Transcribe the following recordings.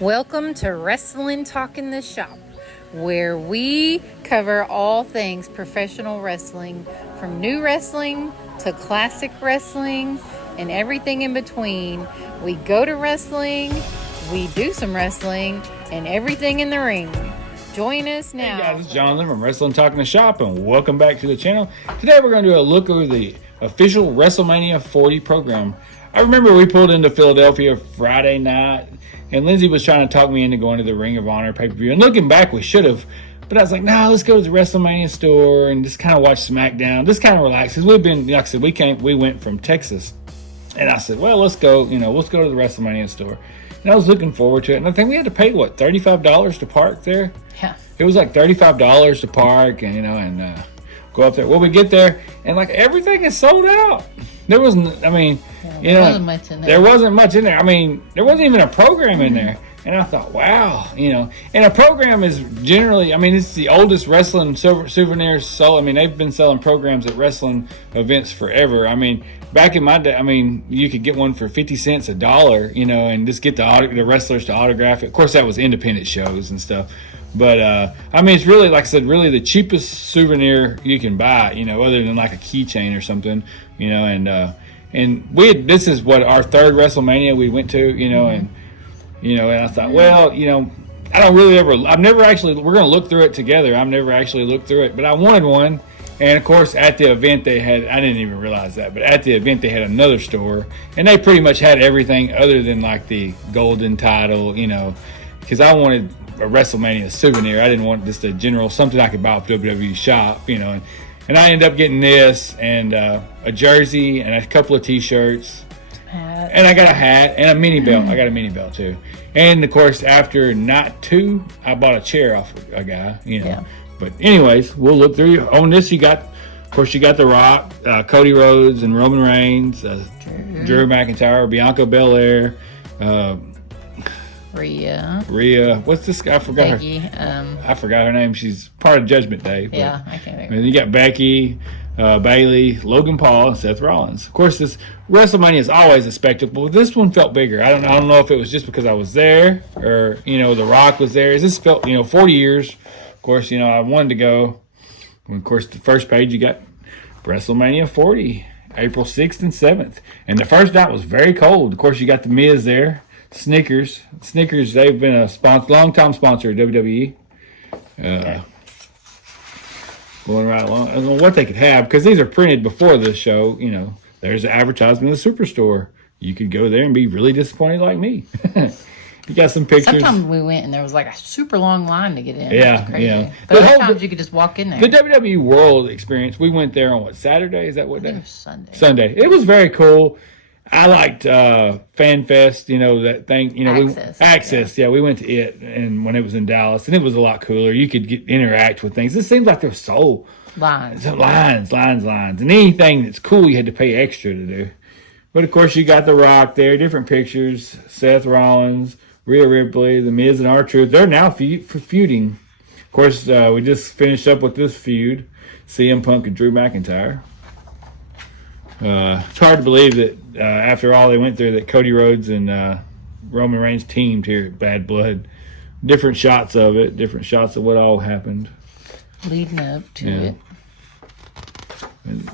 Welcome to Wrestling Talk in the Shop, where we cover all things professional wrestling, from new wrestling to classic wrestling and everything in between. We go to wrestling, we do some wrestling, and everything in the ring. Join us now. Hey guys, it's Jonathan from Wrestling Talk in the Shop, and welcome back to the channel. Today we're going to do a look over the official WrestleMania 40 program. I remember we pulled into Philadelphia Friday night, and Lindsay was trying to talk me into going to the Ring of Honor pay-per-view. And looking back, we should have. But I was like, nah, let's go to the WrestleMania store and just kind of watch SmackDown. Just kind of relax. Because we've been, like I said, we went from Texas. And I said, well, let's go to the WrestleMania store. And I was looking forward to it. And I think we had to pay, what, $35 to park there? Yeah. It was like $35 to park and go up there. Well, we get there, and like everything is sold out. There wasn't, there wasn't much in there. There wasn't much in there. I mean, there wasn't even a program in there. And I thought, wow, and a program is generally, it's the oldest wrestling souvenirs sold. They've been selling programs at wrestling events forever. Back in my day, you could get one for 50 cents, $1, and just get the wrestlers to autograph it. Of course, that was independent shows and stuff. But, it's really, like I said, really the cheapest souvenir you can buy, other than like a keychain or something, and this is what our third WrestleMania we went to, and I thought, well, we're going to look through it together. I've never actually looked through it, but I wanted one. And of course, at the event they had, I didn't even realize that, but at the event they had another store, and they pretty much had everything other than like the golden title, because I wanted a WrestleMania souvenir. I didn't want just a general, something I could buy off WWE shop, and I ended up getting this and a jersey and a couple of t-shirts. And I got a hat and a mini belt. I got a mini belt too. And of course, after night 2, I bought a chair off a guy, Yeah. But anyways, we'll look through. On this, you got The Rock, Cody Rhodes and Roman Reigns, Drew McIntyre, Bianca Belair, Rhea. What's this guy? I forgot Becky, her. I forgot her name. She's part of Judgment Day. Yeah, I can't remember. And you got Becky, Bayley, Logan Paul, and Seth Rollins. Of course, this WrestleMania is always a spectacle. This one felt bigger. I don't know if it was just because I was there or The Rock was there. This felt 40 years. Of course, I wanted to go. And of course, the first page you got WrestleMania 40, April 6th and 7th, and the first night was very cold. Of course, you got the Miz there. Snickers, they've been a long-time sponsor of WWE. Going right along. I don't know what they could have, because these are printed before the show. There's an advertisement of the Superstore. You could go there and be really disappointed like me. You got some pictures. Sometimes we went and there was like a super long line to get in. Yeah. But other times you could just walk in there. The WWE World Experience, we went there on Saturday? Is that what day? I think it was Sunday. Sunday. It was very cool. I liked Fan Fest, that thing. Access. Yeah, we went to it and when it was in Dallas, and it was a lot cooler. You could interact with things. It seems like there's lines, and anything that's cool you had to pay extra to do. But of course, you got The Rock there, different pictures. Seth Rollins, Rhea Ripley, The Miz, and R-Truth. They're now feuding. Of course, we just finished up with this feud, CM Punk and Drew McIntyre. It's hard to believe that after all they went through, that Cody Rhodes and Roman Reigns teamed here at Bad Blood. Different shots of it, different shots of what all happened. Leading up to it. And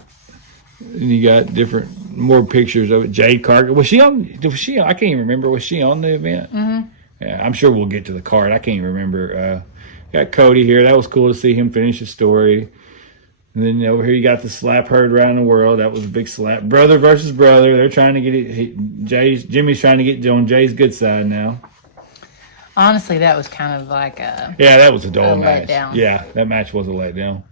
you got more pictures of it. Jade Cargill. Was she on? I can't even remember. Was she on the event? Mm-hmm. Yeah, I'm sure we'll get to the card. I can't even remember. Got Cody here. That was cool to see him finish his story. And then over here you got the slap heard around the world. That was a big slap. Brother versus brother. They're trying to get it. Jimmy's trying to get on Jay's good side now. Honestly, that was kind of like a... Yeah, that was a dull match. Letdown. Yeah, that match was a letdown.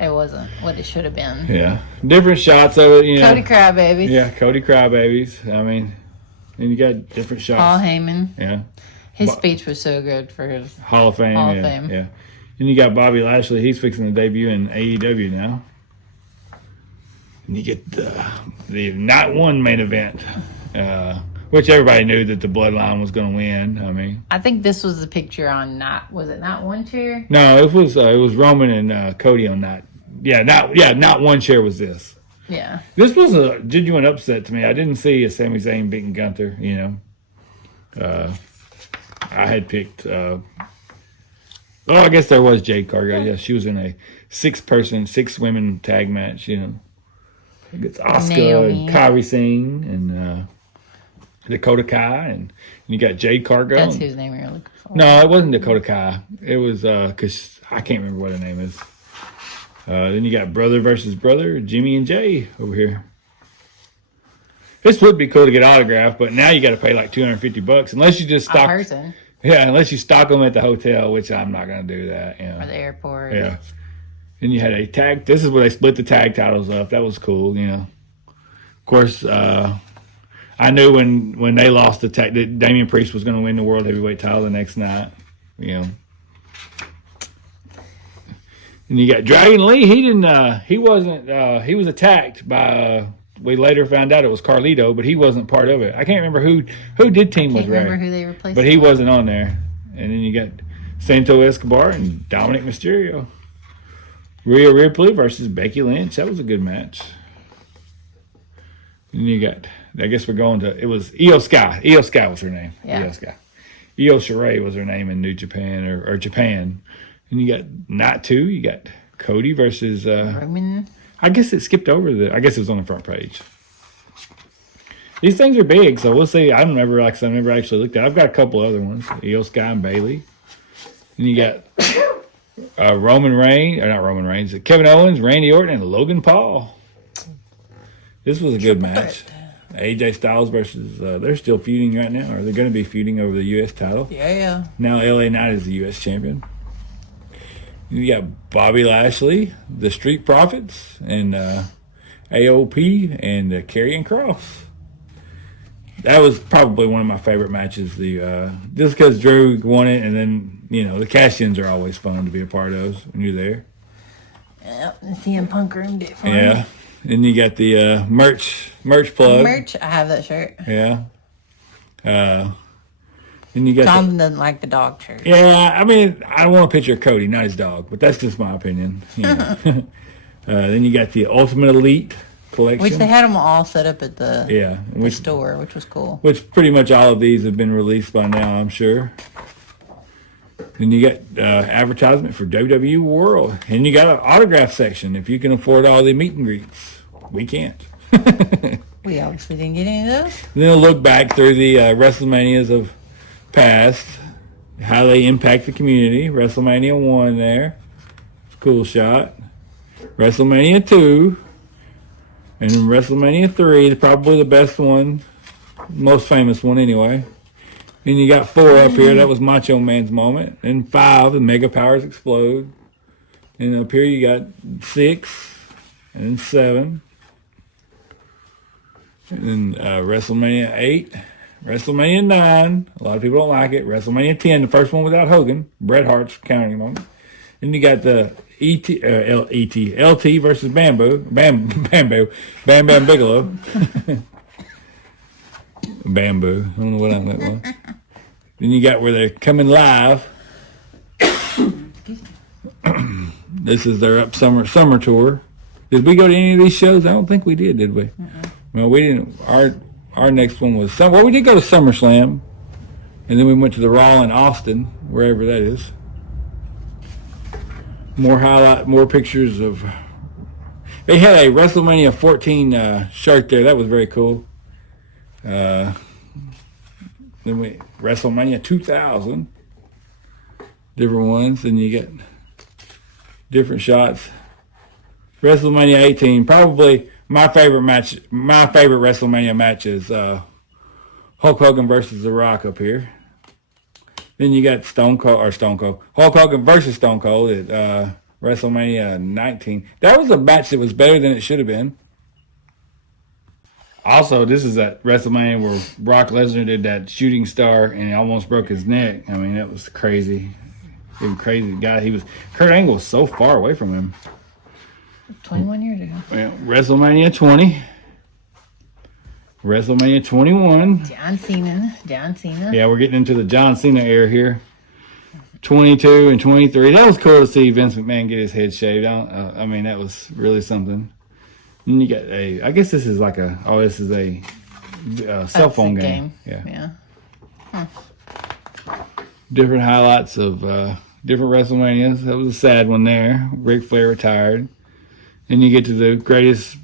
It wasn't what it should have been. Yeah. Different shots of it, Cody Crybabies. Yeah, Cody Crybabies. And you got different shots. Paul Heyman. Yeah. His speech was so good for his Hall of Fame. Yeah. And you got Bobby Lashley. He's fixing to debut in AEW now. And you get the Night 1 main event, which everybody knew that the Bloodline was going to win. I think this was the picture on was it Night 1 chair? No, it was Roman and Cody on Night. Not 1 chair was this. Yeah. This was a genuine upset to me. I didn't see a Sami Zayn beating Gunther, I had picked. I guess there was Jade Cargill. Yeah, she was in a 6-women tag match. It's Asuka Naomi. and Kairi Singh and Dakota Kai, and you got Jade Cargill. That's whose name you're looking for. No, it wasn't Dakota Kai. It was because I can't remember what her name is. Then you got brother versus brother, Jimmy and Jay over here. This would be cool to get autographed, but now you got to pay like $250 unless you just stock. A person. Yeah, unless you stock them at the hotel, which I'm not going to do that. Or the airport. Yeah. Then you had a tag. This is where they split the tag titles up. That was cool. Of course, I knew when they lost the tag that Damian Priest was going to win the World Heavyweight title the next night. And you got Dragon Lee. He didn't. He wasn't. He was attacked by. We later found out it was Carlito, but he wasn't part of it. I can't remember who did team with Ray. Can't remember who they replaced. But he wasn't on there. And then you got Santo Escobar and Dominic Mysterio. Rhea Ripley versus Becky Lynch. That was a good match. And you got, I guess we're going to, it was Io Sky. Io Sky was her name. Yeah. Io Sky. Io Shirai was her name in New Japan or Japan. And you got Night 2. You got Cody versus Roman. I guess it skipped over I guess it was on the front page. These things are big, so we'll see. I never actually looked at it. I've got a couple other ones. Io Sky and Bailey. And you got Roman Reigns, or not Roman Reigns, Kevin Owens, Randy Orton, and Logan Paul. This was a good match. AJ Styles versus, they're still feuding right now, or they're going to be feuding over the U.S. title. Yeah. Now LA Knight is the U.S. champion. You got Bobby Lashley, the Street Profits, and AOP, and Karrion Kross. That was probably one of my favorite matches. Just because Drew won it, and then the cash-ins are always fun to be a part of when you're there. Yep, the CM Punk ruined it for me. Yeah, and you got the merch plug. Merch, I have that shirt. Yeah. And you got Tom doesn't like the dog shirt. Yeah, I mean, I don't want a picture of Cody, not his dog, but that's just my opinion. Then you got the Ultimate Elite collection. Which they had them all set up at the which store, which was cool. Which pretty much all of these have been released by now, I'm sure. Then you got advertisement for WWE World. And you got an autograph section if you can afford all the meet and greets. We can't. We obviously didn't get any of those. Then a look back through the WrestleManias of past, how they impact the community. WrestleMania 1 there. Cool shot. WrestleMania 2. And WrestleMania 3, probably the best one. Most famous one anyway. Then you got 4 up here. That was Macho Man's moment. And 5, the Mega Powers explode. And up here you got 6 and 7. And then WrestleMania 8. WrestleMania 9, a lot of people don't like it. WrestleMania 10, the first one without Hogan. Bret Hart's counting him on it. Then you got the LT versus Bam Bam Bigelow. Bamboo. I don't know what I meant. Then you got where they're coming live. This is their summer tour. Did we go to any of these shows? I don't think we did we? Well, we didn't. Our next one was we did go to SummerSlam, and then we went to the Raw in Austin, wherever that is. More pictures of. They had a WrestleMania 14 shirt there. That was very cool. Then WrestleMania 2000, different ones, and you get different shots. WrestleMania 18, probably. My favorite WrestleMania match is Hulk Hogan versus The Rock up here. Then you got Hulk Hogan versus Stone Cold at WrestleMania 19. That was a match that was better than it should have been. Also, this is at WrestleMania where Brock Lesnar did that shooting star and he almost broke his neck. I mean, that was crazy. He was a crazy guy. Kurt Angle was so far away from him. 21 years ago. Well, WrestleMania 20. WrestleMania 21. John Cena. Yeah, we're getting into the John Cena era here. 22 and 23. That was cool to see Vince McMahon get his head shaved. I mean, that was really something. And you got I guess this is like this is a cell phone game. Yeah. Huh. different highlights of different WrestleManias. That was a sad one there. Ric Flair retired. Then you get to the greatest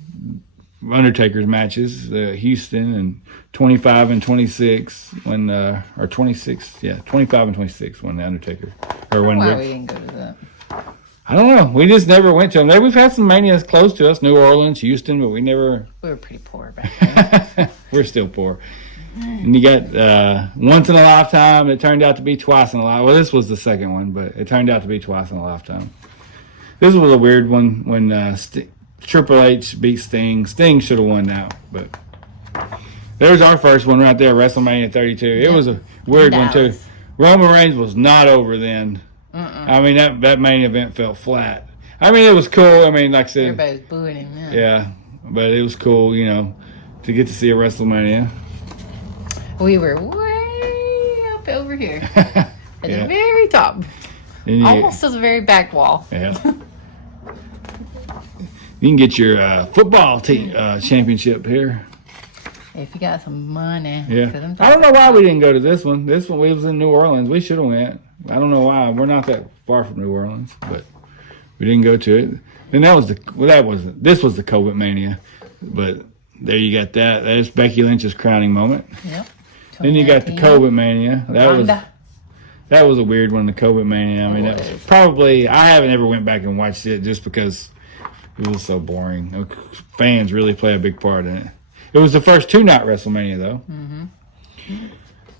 Undertaker's matches, Houston and 25 and 26 when, or 26, 25 and 26 when the Undertaker, or when Why Rick, we didn't go to that? I don't know. We just never went to them. We've had some manias close to us, New Orleans, Houston, but we never. We were pretty poor back then. We're still poor. And you got once in a lifetime. It turned out to be twice in a lifetime. Well, this was the second one, but it turned out to be twice in a lifetime. This was a weird one when Triple H beat Sting. Sting should have won that, but there's our first one right there, WrestleMania 32. It was a weird one too. Roman Reigns was not over then. I mean, that main event felt flat. I mean, it was cool. I mean, like I said, everybody was booing him. Yeah, but it was cool, to get to see a WrestleMania. We were way up over here at the very top, almost to the very back wall. Yeah. You can get your football team championship here. If you got some money. Yeah. I don't know why we didn't go to this one. This one, we was in New Orleans. We should have went. I don't know why. We're not that far from New Orleans, but we didn't go to it. And this was the COVID mania. But there you got that. There's Becky Lynch's crowning moment. Yep. Then you got the COVID mania. That was a weird one, the COVID mania. I mean, that was probably, I haven't ever went back and watched it just because it was so boring. Fans really play a big part in it. It was the first two-night WrestleMania, though. Mm-hmm.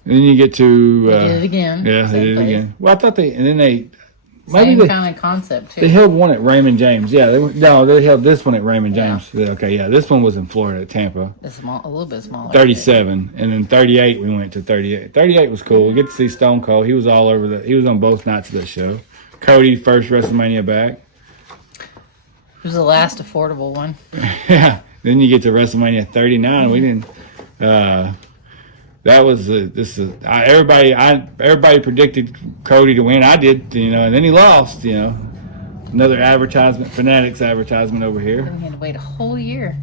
Then you get to... they did it again. Yeah, they did it again. Well, I thought Same kind of concept, too. They held one at Raymond James. Yeah, they held this one at Raymond James. Yeah. Okay, yeah, this one was in Florida at Tampa. It's a little bit smaller. 37, and then 38, we went to 38. 38 was cool. We get to see Stone Cold. He was all over he was on both nights of that show. Cody, first WrestleMania back. It was the last affordable one. Yeah. Then you get to WrestleMania 39. We didn't. That was everybody predicted Cody to win. I did, and then he lost. Another advertisement, Fanatics advertisement over here. Then we had to wait a whole year.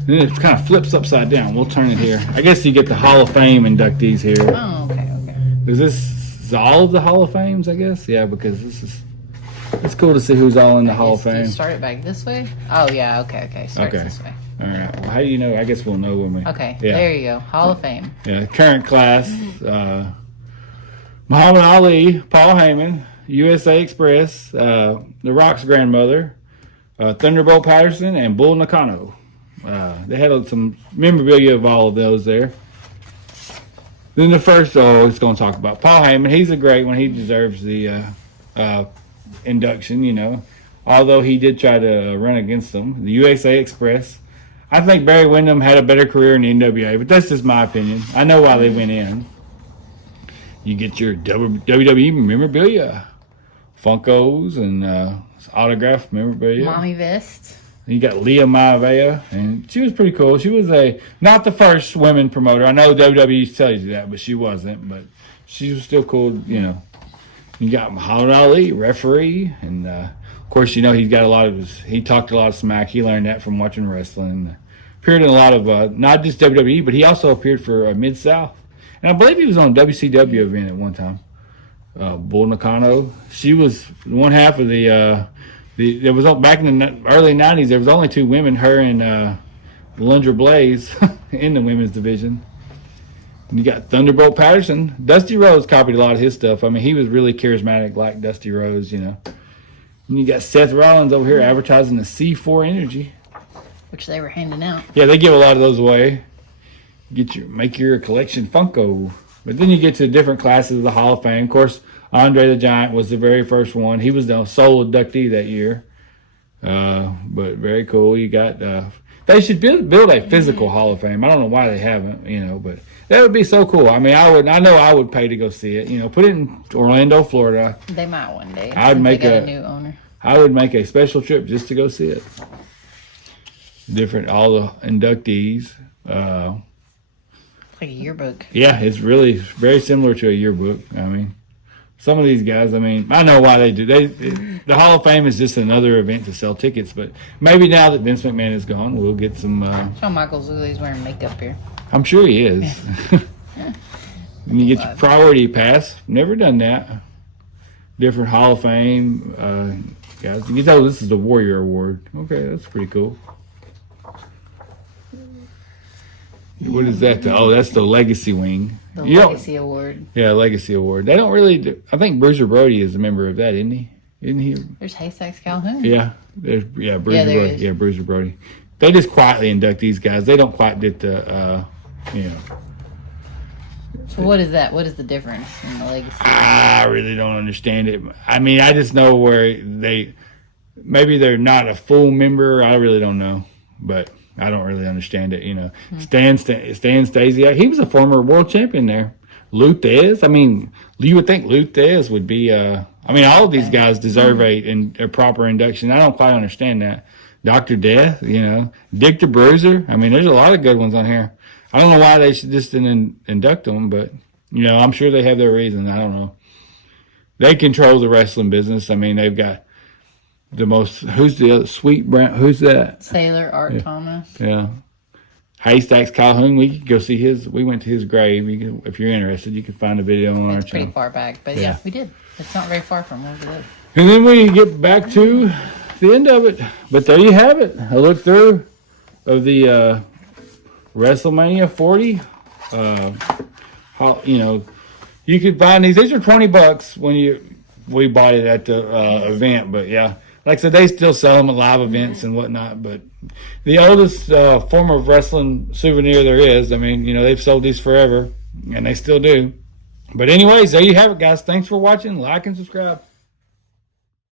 And then it kind of flips upside down. We'll turn it here. I guess you get the Hall of Fame inductees here. Oh, okay. Is this all of the Hall of Fames? I guess, yeah, because it's cool to see who's all in the Hall of Fame. Do you start it back this way? Oh, yeah, okay. Starts this way. All right. Well, how do you know? I guess we'll know when we... Okay, there you go. Hall of Fame. Yeah, current class. Muhammad Ali, Paul Heyman, USA Express, The Rock's grandmother, Thunderbolt Patterson, and Bull Nakano. They had some memorabilia of all of those there. Then the first, it's going to talk about Paul Heyman. He's a great one. He deserves the induction, although he did try to run against them. The USA Express. I think Barry Windham had a better career in the NWA, but that's just my opinion. I know why they went in. You get your WWE memorabilia, Funkos, and autographed memorabilia. Mommy Vest. You got Leah Maivia, and she was pretty cool. She was not the first women promoter. I know WWE tells you that, but she wasn't. But she was still cool, You got Muhammad Ali, referee, and of course, he got he talked a lot of smack. He learned that from watching wrestling. Appeared in a lot of, not just WWE, but he also appeared for Mid-South. And I believe he was on a WCW event at one time. Bull Nakano. She was one half of there was, back in the early 90s, there was only two women, her and Lundra Blaze, in the women's division. And you got Thunderbolt Patterson. Dusty Rhodes copied a lot of his stuff. I mean, he was really charismatic like Dusty Rhodes, And you got Seth Rollins over here advertising the C4 Energy. Which they were handing out. Yeah, they give a lot of those away. Make your collection Funko. But then you get to different classes of the Hall of Fame. Of course, Andre the Giant was the very first one. He was the sole inductee that year. But very cool. You got... they should build a physical Hall of Fame. I don't know why they haven't, but that would be so cool. I mean, I know I would pay to go see it. Put it in Orlando, Florida. They might one day. I'd make a new owner. I would make a special trip just to go see it. All the inductees. Like a yearbook. Yeah, it's really very similar to a yearbook. I mean, some of these guys, I know why they do. The Hall of Fame is just another event to sell tickets, but maybe now that Vince McMahon is gone, we'll get some... Shawn Michaels, he's wearing makeup here. I'm sure he is. And you get your priority pass. Never done that. Different Hall of Fame guys. You know, this is the Warrior Award. Okay, that's pretty cool. What is that? Oh, that's the Legacy Wing. The Legacy Award. Yeah, Legacy Award. They don't really do, I think Bruiser Brody is a member of that, isn't he? Isn't he? There's Haystacks Calhoun. Yeah. Bruiser Brody. Yeah, Bruiser Brody. They just quietly induct these guys. They don't quite get the, So what is that? What is the difference in the Legacy? I really don't understand it. I mean, I just know where maybe they're not a full member. I really don't know, but I don't really understand it. Stan Stasiak, he was a former world champion there. Luthez, I mean, you would think Luthez would be. All of these guys deserve a proper induction. I don't quite understand that. Dr. Death, Dick the Bruiser. I mean, there's a lot of good ones on here. I don't know why they should just didn't induct them, but I'm sure they have their reason. I don't know. They control the wrestling business. I mean, they've got the most. Who's the other Sweet Brown? Who's that? Sailor Art Thomas. Yeah. Haystacks Calhoun. We could go see his. We went to his grave. If you're interested, you can find a video on our channel. It's pretty far back, but yeah, we did. It's not very far from where we live. And then we get back to the end of it. But there you have it. A look through of the WrestleMania 40. You could find these. These are $20 when we bought it at the event. But yeah, like I said, they still sell them at live events and whatnot. But the oldest form of wrestling souvenir there is. I mean, they've sold these forever, and they still do. But anyways, there you have it, guys. Thanks for watching. Like and subscribe.